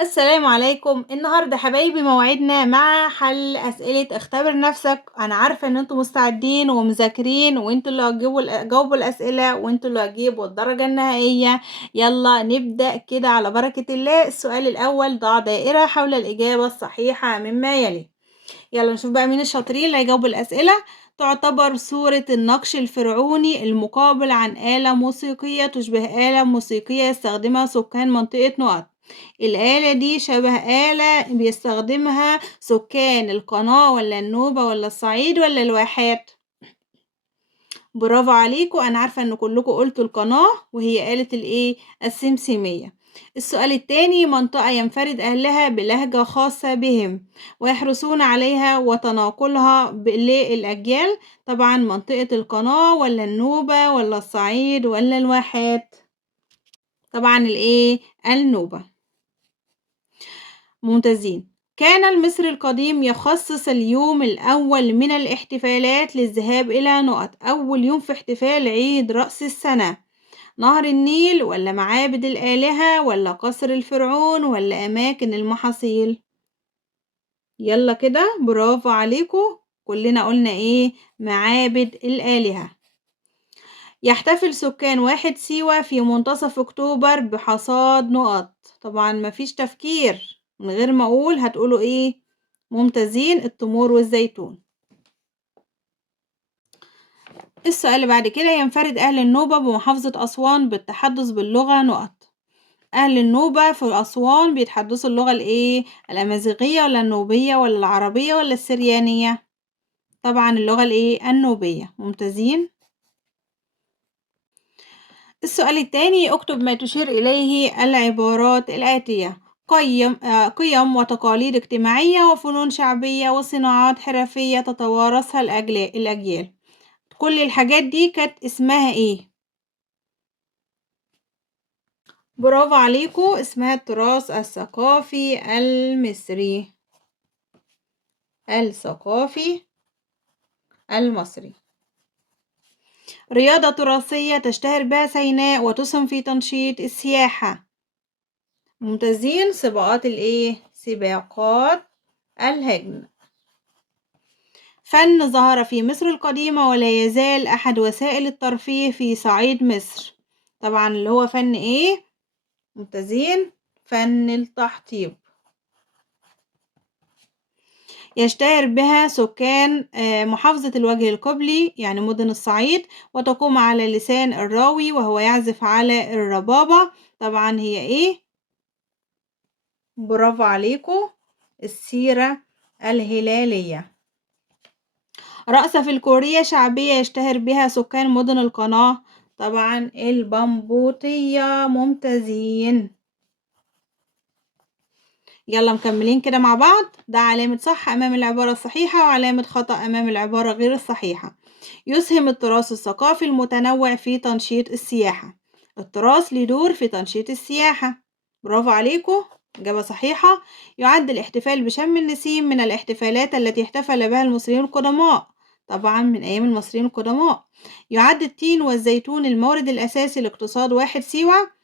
السلام عليكم. النهارده حبايبي موعدنا مع حل أسئلة اختبر نفسك. أنا عارفة إن أنتم مستعدين ومذاكرين وأنتوا اللي هتجاوبوا الأسئلة وأنتوا اللي هتجيبوا الدرجة النهائية. يلا نبدأ كده على بركة الله. السؤال الأول: ضع دائرة حول الإجابة الصحيحة مما يلي. يلا نشوف بقى مين الشاطرين اللي هيجاوبوا الأسئلة. تعتبر صورة النقش الفرعوني المقابل عن آلة موسيقية تشبه آلة موسيقية يستخدمها سكان منطقة نقط. الآلة دي شبه آلة بيستخدمها سكان القناة ولا النوبة ولا الصعيد ولا الواحات؟ برافو عليكم، أنا عارفة إن كلكم قلتوا القناة وهي آلة الإيه؟ السمسمية. السؤال التاني: منطقة ينفرد أهلها بلهجة خاصة بهم ويحرصون عليها وتناقلها للأجيال. طبعا منطقة القناة ولا النوبة ولا الصعيد ولا الواحات؟ طبعا الإيه؟ النوبة. ممتازين. كان المصري القديم يخصص اليوم الأول من الاحتفالات للذهاب إلى نقط. أول يوم في احتفال عيد رأس السنة: نهر النيل ولا معابد الآلهة ولا قصر الفرعون ولا أماكن المحاصيل؟ يلا كده، برافو عليكم، كلنا قلنا إيه؟ معابد الآلهة. يحتفل سكان واحد سيوة في منتصف أكتوبر بحصاد نقط. طبعا مفيش تفكير، من غير ما أقول هتقولوا إيه؟ ممتازين، التمور والزيتون. السؤال اللي بعد كده: ينفرد أهل النوبة بمحافظة أسوان بالتحدث باللغة نقط. أهل النوبة في أسوان بيتحدثوا اللغة الإيه؟ الأمازيغية ولا النوبية ولا العربية ولا السريانية؟ طبعا اللغة الإيه؟ النوبية. ممتازين. السؤال التاني: اكتب ما تشير إليه العبارات الآتية: قيم وتقاليد اجتماعية وفنون شعبية وصناعات حرفية تتوارثها الأجيال. كل الحاجات دي كانت اسمها ايه؟ برافو عليكم، اسمها التراث الثقافي المصري. الثقافي المصري. رياضة تراثية تشتهر بها سيناء وتسهم في تنشيط السياحة. ممتازين. سباقات الايه؟ سباقات الهجن. فن ظهر في مصر القديمة ولا يزال أحد وسائل الترفيه في صعيد مصر. طبعا اللي هو فن ايه؟ ممتازين، فن التحطيب. يشتهر بها سكان محافظة الوجه القبلي يعني مدن الصعيد، وتقوم على لسان الراوي وهو يعزف على الربابة. طبعا هي ايه؟ برافو عليكم، السيرة الهلالية. رقصة فلكلورية شعبية يشتهر بها سكان مدن القناة. طبعا البمبوطية. ممتازين. يلا مكملين كده مع بعض. ده علامة صح أمام العبارة الصحيحة وعلامة خطأ أمام العبارة غير الصحيحة. يسهم التراث الثقافي المتنوع في تنشيط السياحة. التراث ليه دور في تنشيط السياحة. برافو عليكم، إجابة صحيحة. يعد الاحتفال بشم النسيم من الاحتفالات التي احتفل بها المصريون القدماء. طبعا من أيام المصريين القدماء. يعد التين والزيتون المورد الأساسي لاقتصاد واحد سيوة.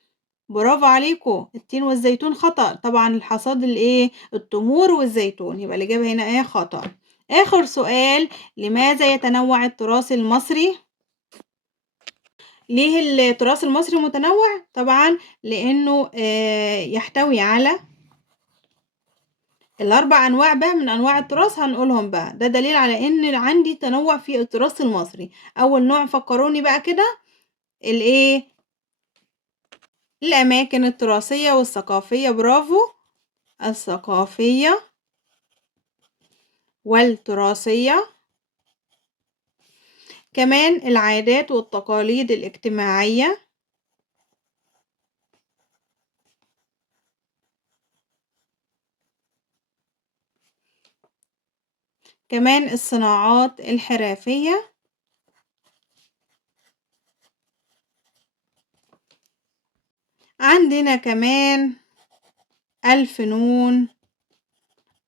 برافو عليكم، التين والزيتون خطأ. طبعا الحصاد الايه؟ التمور والزيتون. يبقى الإجابة هنا ايه؟ خطأ. آخر سؤال: لماذا يتنوع التراث المصري؟ ليه التراث المصري متنوع؟ طبعا لأنه يحتوي على الأربع أنواع بقى من أنواع التراث هنقولهم بقى. ده دليل على إن عندي تنوع في التراث المصري. أول نوع فكروني بقى كده، الايه؟ الأماكن التراثية والثقافية. برافو، الثقافية والتراثية. كمان العادات والتقاليد الاجتماعية. كمان الصناعات الحرفية. عندنا كمان الفنون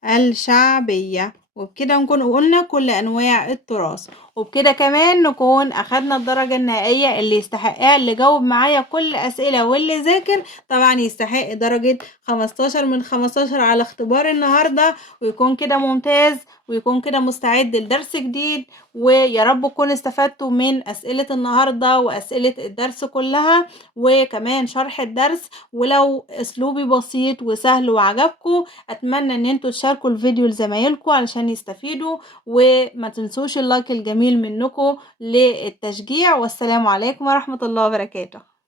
الشعبية. وبكده نكون قلنا كل أنواع التراث. وبكده كمان نكون أخدنا الدرجة النهائية اللي يستحقها اللي جاوب معايا كل الأسئلة واللي ذاكر طبعا يستحق درجة 15/15 على اختبار النهاردة، ويكون كده ممتاز ويكون كده مستعد لدرس جديد. ويا رب تكونوا استفدتوا من أسئلة النهاردة وأسئلة الدرس كلها وكمان شرح الدرس. ولو أسلوبي بسيط وسهل وعجبكم أتمنى إن انتوا تشاركوا الفيديو لزمايلكم علشان يستفيدوا، وما تنسوش اللايك الجميل منكم للتشجيع. والسلام عليكم ورحمة الله وبركاته.